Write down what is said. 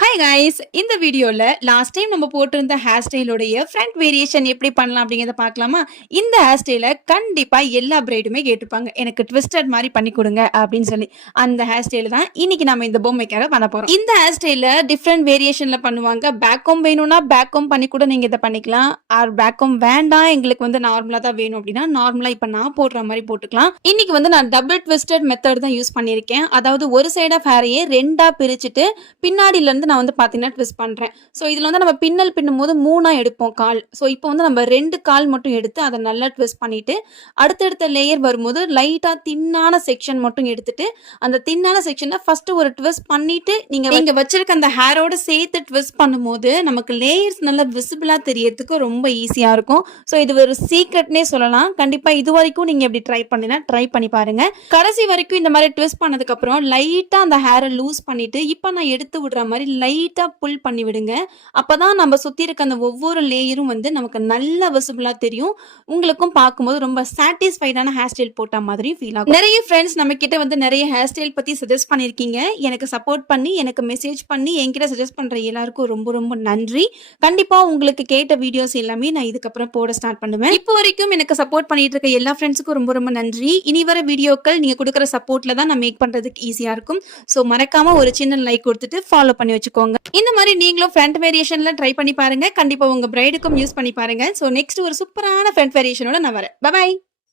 Hi guys, இந்த வீடியோல last time நம்ம போட்டிருந்த ஹேர் ஸ்டைலோடைய ஃப்ரண்ட் வேரியேஷன் எப்படி பண்ணலாம் அப்படிங்கிறத பார்க்கலாமா? இந்த ஹேர் ஸ்டைல கண்டிப்பா எல்லா பிரைடுமே கேட்டுப்பாங்க, எனக்கு ட்விஸ்டட் மாதிரி பண்ணி கொடுங்க அப்படின்னு சொல்லி. அந்த ஹேர் ஸ்டைல தான் இன்னைக்கு நம்ம இந்த பொம்மைக்காக பண்ண போறோம். இந்த ஹேர் ஸ்டைல டிஃப்ரெண்ட் வேரியேஷன்ல பண்ணுவாங்க. பேக்கும் வேணும்னா பேக்கும் பண்ணி கூட நீங்க இதை பண்ணிக்கலாம். ஆர் பேக்கும் வேண்டாம், எங்களுக்கு வந்து நார்மலா தான் வேணும் அப்படின்னா நார்மலா இப்ப நான் போடுற மாதிரி போட்டுக்கலாம். இன்னைக்கு வந்து நான் டபுள் ட்விஸ்டட் மெத்தட் தான் யூஸ் பண்ணியிருக்கேன். அதாவது ஒரு சைட் ஆஃப் ஹேரையே ரெண்டா பிரிச்சுட்டு பின்னாடில இருந்து நான் வந்து பார்த்தீங்கன்னா ட்விஸ்ட் பண்ணுறேன். ஸோ இதில் வந்து நம்ம பின்னல் பின்னும்போது 3ஆ எடுப்போம் கால். ஸோ இப்போ வந்து நம்ம 2 கால் மட்டும் எடுத்து அதை நல்லா ட்விஸ்ட் பண்ணிவிட்டு அடுத்தடுத்த லேயர் வரும்போது லைட்டாக தின்னான செக்ஷன் மட்டும் எடுத்துட்டு அந்த தின்னான செக்ஷனை ஃபஸ்ட்டு ஒரு ட்விஸ்ட் பண்ணிவிட்டு நீங்கள் வச்சிருக்க அந்த ஹேரோடு சேர்த்து ட்விஸ்ட் பண்ணும்போது நமக்கு லேயர்ஸ் நல்லா விசிபிளாக தெரியறதுக்கு ரொம்ப ஈஸியாக இருக்கும். ஸோ இது ஒரு சீக்ரெட்னே சொல்லலாம். கண்டிப்பாக இது வரைக்கும் நீங்கள் எப்படி ட்ரை பண்ணி பாருங்கள். கடைசி வரைக்கும் இந்த மாதிரி ட்விஸ்ட் பண்ணதுக்கப்புறம் லைட்டாக அந்த ஹேரை லூஸ் பண்ணிவிட்டு இப்போ நான் எடுத்து விடுற மாதிரி லைட்டா புல் பண்ணி விடுங்க. அப்பதான் நம்ம சுத்தி இருக்க அந்த ஒவ்வொரு லேயரும் வந்து நமக்கு நல்ல விசிபிளா தெரியும். உங்களுக்கும் பார்க்கும்போது ரொம்ப சாட்டிஸ்ஃபைடான ஹேர் ஸ்டைல் போட்ட மாதிரி ஃபீல் ஆகும். நிறைய ஃப்ரெண்ட்ஸ் நம்ம கிட்ட வந்து நிறைய ஹேர் ஸ்டைல் பத்தி சஜஸ்ட் பண்ணிருக்கீங்க. எனக்கு சப்போர்ட் பண்ணி எனக்கு மெசேஜ் பண்ணி என்கிட்ட சஜஸ்ட் பண்ற எல்லாருக்கும் ரொம்ப ரொம்ப நன்றி. கண்டிப்பா உங்களுக்கு கேட்ட வீடியோஸ் எல்லாமே நான் இதுக்கப்புறம் போட ஸ்டார்ட் பண்ணுவேன். இப்போ வரைக்கும் எனக்கு சப்போர்ட் பண்ணிட்டு இருக்க எல்லா ஃப்ரெண்ட்ஸுக்கும் ரொம்ப ரொம்ப நன்றி. இனி வர வீடியோக்கள் நீங்க கொடுக்குற சப்போர்ட்ல தான் நான் மேக் பண்றதுக்கு ஈஸியா இருக்கும். ஸோ மறக்காம ஒரு சின்ன லைக் கொடுத்துட்டு ஃபாலோ பண்ணி வச்சுக்கோங்க. இந்த மாதிரி நீங்களும் ஃப்ரண்ட் வேரியேஷன்ல ட்ரை பண்ணி பாருங்க. கண்டிப்பா உங்க பிரைடுக்கும் யூஸ் பண்ணி பாருங்க. சோ நெக்ஸ்ட் ஒரு சூப்பரான ஃப்ரண்ட் வேரியேஷனோட நான் வரேன். பை.